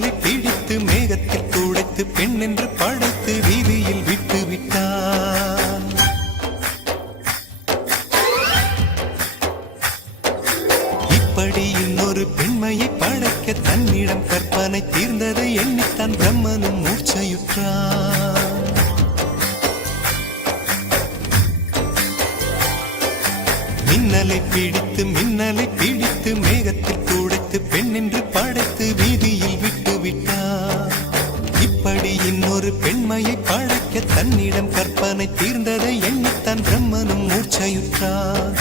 மின்னலை பிடித்து மேகத்தில் துடைத்து பெண் என்று படைத்து வீதியில் விட்டு விட்டான். இப்படி இன்னொரு பெண்மையை படைக்க தன்னிடம் கற்பனை தீர்ந்ததை எண்ணித்தான் பிரம்மனும் மூர்ச்சையுற்றான். மின்னலை பிடித்து மேகத்தில் துடைத்து பெண் என்று படைத்து வீதியில் விட்டு விட்டார். இப்படி இன்னொரு பெண்மையை படைக்க தன்னிடம் கற்பனை தீர்ந்ததை எண்ணித்தான் பிரம்மனும் மூர்ச்சையுற்றார்.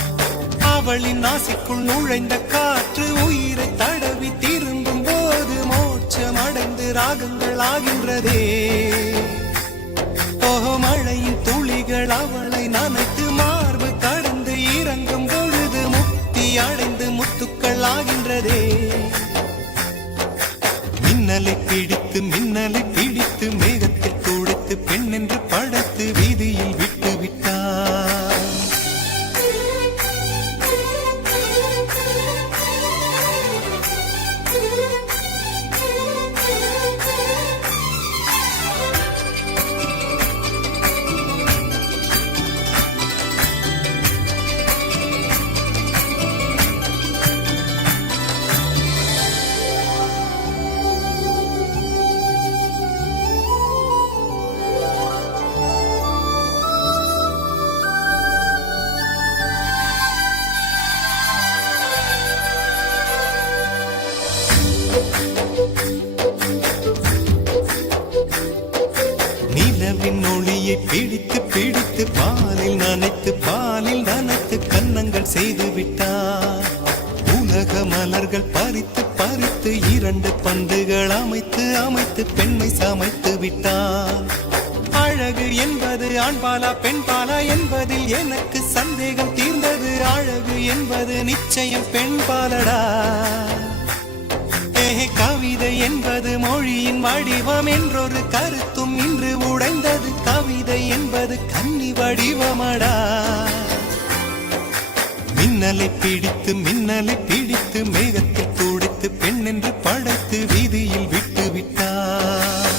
அவளின் நாசிக்குள் நுழைந்த காற்று உயிரை தடவி திரும்பும் போது மோட்சம் அடைந்து ராகங்கள் ஆகின்றதே. ஓஹோ, மழையின் துளிகள் அவளை நனைத்து மார்பு கடந்து இறங்கும் பொழுது முக்தி அடைந்து முத்துக்கள் ஆகின்றதே. மின்னலை பிடித்து மேகத்தில் துடைத்து பெண் என்று படைத்து வீதியில் விட்டு விட்டார். நிலவின் ஒளியை பிடித்து பாலில் நனைத்து கன்னங்கள் செய்து விட்டார். உலக மலர்கள் பறித்து இரண்டு பந்துகள் அமைத்து பெண்மை சமைத்து விட்டார். அழகு என்பது ஆண்பாலா பெண்பாலா என்பதில் எனக்கு சந்தேகம் தீர்ந்தது. அழகு என்பது நிச்சயம் பெண்பாலடா. கவிதை என்பது மொழியின் வடிவம் என்றொரு கருத்தும் இன்று உடைந்தது. கவிதை என்பது கன்னி வடிவமடா. மின்னலை பிடித்து மேகத்தில் துடைத்து பெண் என்று படைத்து வீதியில் விட்டு விட்டார்.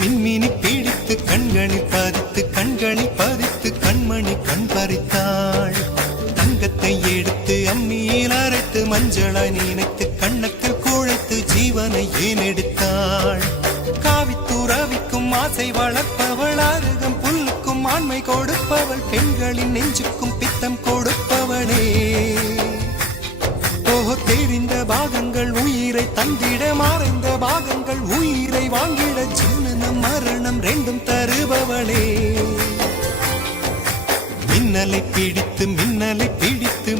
மின்மினி பிடித்து கண்களில் பதித்து கண்மணி கண் பறித்தாள். தங்கத்தை எடுத்து அம்மியில் அரைத்து மஞ்சளாய் நினைத்து கண்ணத்தில் குழைத்து ஜீவனை ஏன் எடுத்தாள். காவித்துறவிக்கும் ஆசை வளர்ப்பவள், அருகம் புல்லுக்கும் ஆண்மை கொடுப்பவள், பெண்களின் நெஞ்சுக்கும் பித்தம் கொடுப்பவளே. ஓஹோ, தெரிந்த பாகங்கள் உயிரை தந்திட, மறைந்த பாகங்கள் உயிரை வாங்கிட, ஜனனம் மரணம் ரெண்டும் தருபவளே. மின்னலை பிடித்து